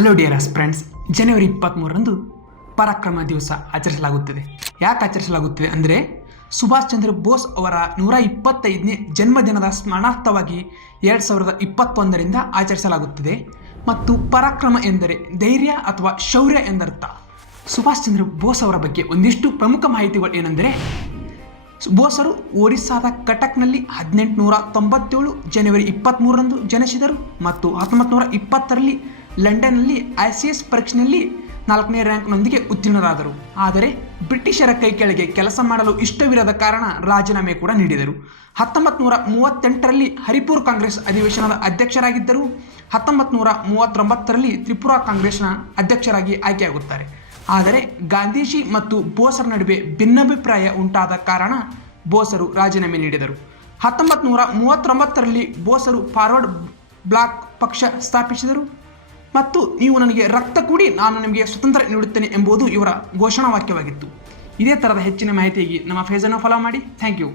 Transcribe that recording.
Hello ಡಿಯರಸ್ friends ಜನವರಿ ಇಪ್ಪತ್ತ್ಮೂರರಂದು ಪರಾಕ್ರಮ ದಿವಸ ಆಚರಿಸಲಾಗುತ್ತದೆ. ಯಾಕೆ ಆಚರಿಸಲಾಗುತ್ತದೆ ಅಂದರೆ ಸುಭಾಷ್ ಚಂದ್ರ ಬೋಸ್ ಅವರ ನೂರ ಇಪ್ಪತ್ತೈದನೇ ಜನ್ಮದಿನದ ಸ್ಮರಣಾರ್ಥವಾಗಿ ಎರಡು ಸಾವಿರದ ಇಪ್ಪತ್ತೊಂದರಿಂದ ಆಚರಿಸಲಾಗುತ್ತದೆ. ಮತ್ತು ಪರಾಕ್ರಮ ಎಂದರೆ ಧೈರ್ಯ ಅಥವಾ ಶೌರ್ಯ ಎಂದರ್ಥ. ಸುಭಾಷ್ ಚಂದ್ರ ಬೋಸ್ ಅವರ ಬಗ್ಗೆ ಒಂದಿಷ್ಟು ಪ್ರಮುಖ ಮಾಹಿತಿಗಳು ಏನೆಂದರೆ ಬೋಸರು ಒರಿಸ್ಸಾದ ಕಟಕ್ನಲ್ಲಿ ಹದಿನೆಂಟುನೂರ ತೊಂಬತ್ತೇಳು, ಜನವರಿ ಇಪ್ಪತ್ತ್ಮೂರರಂದು ಜನಿಸಿದರು ಮತ್ತು ಹತ್ತೊಂಬತ್ತು ನೂರ ಇಪ್ಪತ್ತರಲ್ಲಿ ಲಂಡನ್ನಲ್ಲಿ ಐ ಸಿ ಎಸ್ ಪರೀಕ್ಷೆಯಲ್ಲಿ ನಾಲ್ಕನೇ ರ್ಯಾಂಕ್ನೊಂದಿಗೆ ಉತ್ತೀರ್ಣರಾದರು. ಆದರೆ ಬ್ರಿಟಿಷರ ಕೈ ಕೆಳಗೆ ಕೆಲಸ ಮಾಡಲು ಇಷ್ಟವಿರದ ಕಾರಣ ರಾಜೀನಾಮೆ ಕೂಡ ನೀಡಿದರು. ಹತ್ತೊಂಬತ್ತು ನೂರ ಮೂವತ್ತೆಂಟರಲ್ಲಿ ಹರಿಪುರ್ ಕಾಂಗ್ರೆಸ್ ಅಧಿವೇಶನದ ಅಧ್ಯಕ್ಷರಾಗಿದ್ದರು. ಹತ್ತೊಂಬತ್ತು ನೂರ ಮೂವತ್ತೊಂಬತ್ತರಲ್ಲಿ ತ್ರಿಪುರಾ ಕಾಂಗ್ರೆಸ್ನ ಅಧ್ಯಕ್ಷರಾಗಿ ಆಯ್ಕೆಯಾಗುತ್ತಾರೆ. ಆದರೆ ಗಾಂಧೀಜಿ ಮತ್ತು ಬೋಸರ ನಡುವೆ ಭಿನ್ನಾಭಿಪ್ರಾಯ ಉಂಟಾದ ಕಾರಣ ಬೋಸರು ರಾಜೀನಾಮೆ ನೀಡಿದರು. ಹತ್ತೊಂಬತ್ತು ನೂರ ಮೂವತ್ತೊಂಬತ್ತರಲ್ಲಿ ಬೋಸರು ಫಾರ್ವರ್ಡ್ ಬ್ಲಾಕ್ ಪಕ್ಷ ಸ್ಥಾಪಿಸಿದರು. ಮತ್ತು ನೀವು ನನಗೆ ರಕ್ತ ಕೂಡಿ ನಾನು ನಿಮಗೆ ಸ್ವತಂತ್ರ ನೀಡುತ್ತೇನೆ ಎಂಬುದು ಇವರ ಘೋಷಣಾ ವಾಕ್ಯವಾಗಿತ್ತು. ಇದೇ ಥರದ ಹೆಚ್ಚಿನ ಮಾಹಿತಿಗೆ ನಮ್ಮ ಫೇಸನ್ನು ಫಾಲೋ ಮಾಡಿ. Thank you